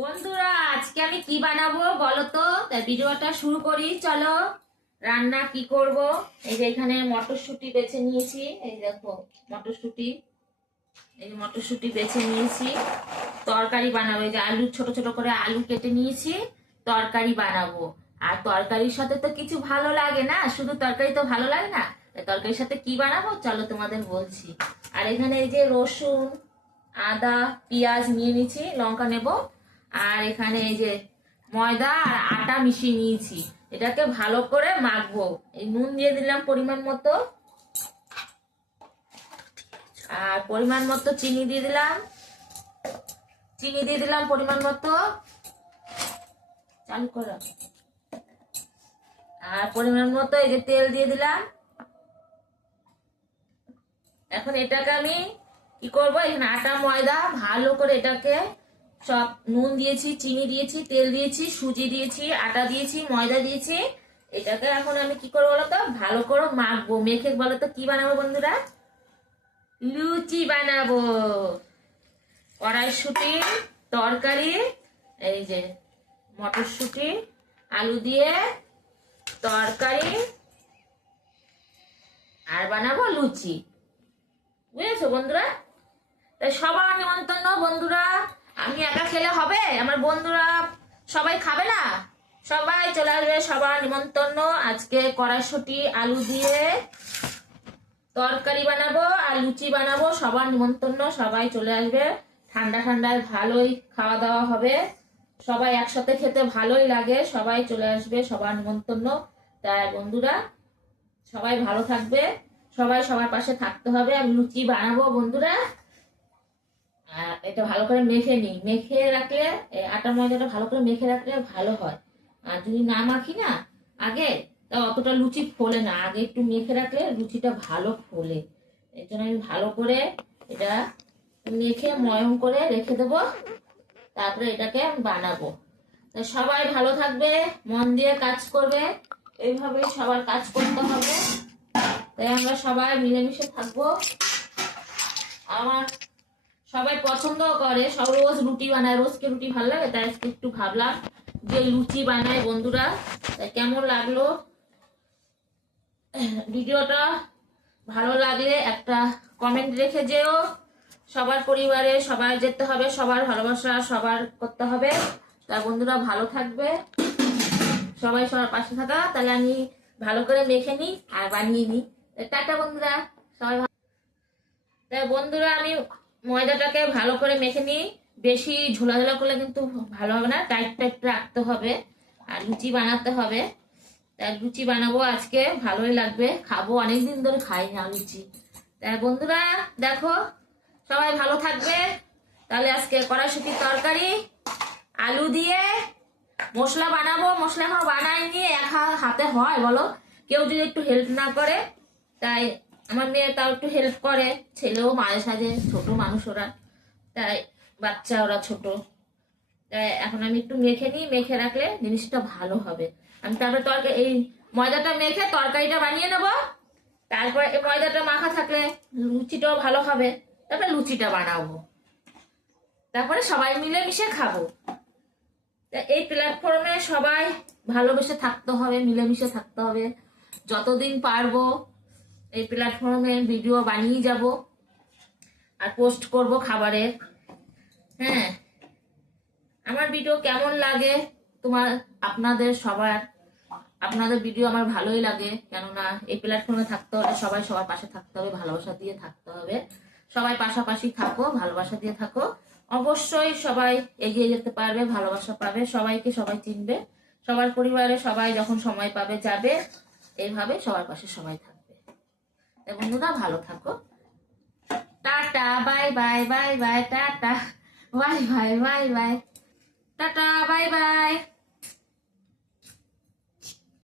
বন্ধুরা, আজকে আমি কি বানাবো বলো তো? তাই ভিডিওটা শুরু করি, চলো। রান্না কি করব? এই যে এখানে মটরশুঁটি বেছে নিয়েছি, এই দেখো মটরশুঁটি। এই যে মটরশুঁটি বেছে নিয়েছি, তরকারি বানাবো। এই যে আলু ছোট ছোট করে আলু কেটে নিয়েছি, তরকারি বানাবো। আর তরকারির সাথে তো কিছু ভালো লাগে না, শুধু তরকারি তো ভালো লাগে না। তাই তরকারির সাথে কি বানাবো চলো তোমাদের বলছি। আর এখানে এই যে রসুন, আদা, পেঁয়াজ নিয়ে নিয়েছি, লঙ্কা নেব। আর এখানে এই যে ময়দা আর আটা মিশিয়ে নিয়েছি, এটাকে ভালো করে মাখবো। এই নুন দিয়ে দিলাম পরিমাণ মতো, আর পরিমাণ মতো চিনি দিয়ে দিলাম, পরিমাণ মতো। চালু করো। আর পরিমাণ মতো এই যে তেল দিয়ে দিলাম। এখন এটাকে আমি কি করবো, এখানে আটা ময়দা ভালো করে এটাকে সব, নুন দিয়েছি, চিনি দিয়েছি, তেল দিয়েছি, সুজি দিয়েছি, আটা দিয়েছি, ময়দা দিয়েছি। এটাকে এখন আমি কি করবো বলতো, ভালো করে মাখবো। মেখে বলতো কি বানাবো বন্ধুরা? লুচি বানাবো। কড়াইশুঁটি তরকারি, এই যে মটরশুঁটি আলু দিয়ে তরকারি, আর বানাবো লুচি। বুঝেছো বন্ধুরা? তাই সবার নিমন্ত্রণ বন্ধুরা। আমি একা খেলে হবে? আমার বন্ধুরা সবাই খাবে না? সবাই চলে আসবে, সবার নিমন্ত্রণ। আজকে কড়াইশুঁটি আলু দিয়ে তরকারি বানাবো আর লুচি বানাবো, সবার নিমন্ত্রণ, সবাই চলে আসবে। ঠান্ডা ঠান্ডায় ভালোই খাওয়া দাওয়া হবে, সবাই একসাথে খেতে ভালোই লাগে। সবাই চলে আসবে, সবার নিমন্ত্রণ। তাই বন্ধুরা সবাই ভালো থাকবে, সবাই সবার পাশে থাকতে হবে। আমি লুচি বানাবো বন্ধুরা। এটা ভালো করে মেখে নিই, মেখে রাখলে আটা ময়দাটা ভালো করে মেখে রাখলে ভালো হয়। আর যদি না মাখি না আগে, তা অতটা লুচি ফোলে না। আগে একটু মেখে রাখলে লুচিটা ভালো ফোলে। এর জন্য আমি ভালো করে এটা মেখে ময়ম করে রেখে দেবো, তারপরে এটাকে আমি বানাবো। তাই সবাই ভালো থাকবে, মন দিয়ে কাজ করবে, এইভাবে সবার কাজ করতে হবে। তাই আমরা সবাই মিলেমিশে থাকবো। আমার সবাই পছন্দ করে, সব রোজ রুটি বানায়, রোজকে রুটি ভালো লাগে, তাই আজকে একটু ভাবলাম যে লুচি বানাই বন্ধুরা। তাই কেমন লাগলো ভিডিওটা? ভালো লাগলে একটা কমেন্ট রেখে যেও। সবার পরিবারে সবাই যেতে হবে, সবার ভালোবাসা সবার করতে হবে। তা বন্ধুরা ভালো থাকবে, সবাই সবার পাশে থাকা। তাহলে আমি ভালো করে মেখে নিই আর বানিয়ে নিই। টাটা বন্ধুরা, সবাই তাই বন্ধুরা আমি ময়দাটাকে ভালো করে মেখে নিই। বেশি ঝোলাঝোলা করলে কিন্তু ভালো হবে না, টাইট টাইট রাখতে হবে। আর লুচি বানাতে হবে। তাই লুচি বানাবো আজকে, ভালোই লাগবে, খাবো। অনেকদিন ধরে খাই না লুচি। তাই বন্ধুরা দেখো, সবাই ভালো থাকবে। তাহলে আজকে কড়াইশুঁটির তরকারি আলু দিয়ে মশলা বানাবো। মশলা এখনো বানাইনি, হাতে হয় বলো? কেউ যদি একটু হেল্প না করে। তাই আমার মেয়ে তাও একটু হেল্প করে, ছেলেও মাঝে সাঝে, ছোট মানুষ ওরা, তাই বাচ্চা ওরা ছোট। তাই এখন আমি একটু মেখে নিই, মেখে রাখলে জিনিসটা ভালো হবে। আমি তারপরে তরকারি, এই ময়দাটা মেখে তরকারিটা বানিয়ে নেবো। তারপর এই ময়দাটা মাখা থাকলে লুচিটাও ভালো হবে, তারপরে লুচিটা বানাবো। তারপরে সবাই মিলে মিশে খাবো। এই প্ল্যাটফর্মে সবাই ভালোবেসে থাকতে হবে, মিলেমিশে থাকতে হবে। যতদিন পারবো এই প্ল্যাটফর্মে ভিডিও বানিয়ে যাব আর পোস্ট করব খাবারের। হ্যাঁ, আমার ভিডিও কেমন লাগে তোমার, আপনাদের সবার, আপনাদের ভিডিও আমার ভালোই লাগে। কেননা এই প্ল্যাটফর্মে থাকতে হলে সবাই সবার পাশে থাকতে হবে, ভালোবাসা দিয়ে থাকতে হবে। সবাই পাশাপাশি থাকো, ভালোবাসা দিয়ে থাকো, অবশ্যই সবাই এগিয়ে যেতে পারবে, ভালোবাসা পাবে, সবাইকে সবাই চিনবে। সবার পরিবারে সবাই যখন সময় পাবে যাবে, এইভাবে সবার পাশে সবাই থাকবে। তাই বন্ধুরা ভালো থাকো। Tata, bye bye, bye bye, tata, bye bye, bye bye, tata, bye bye.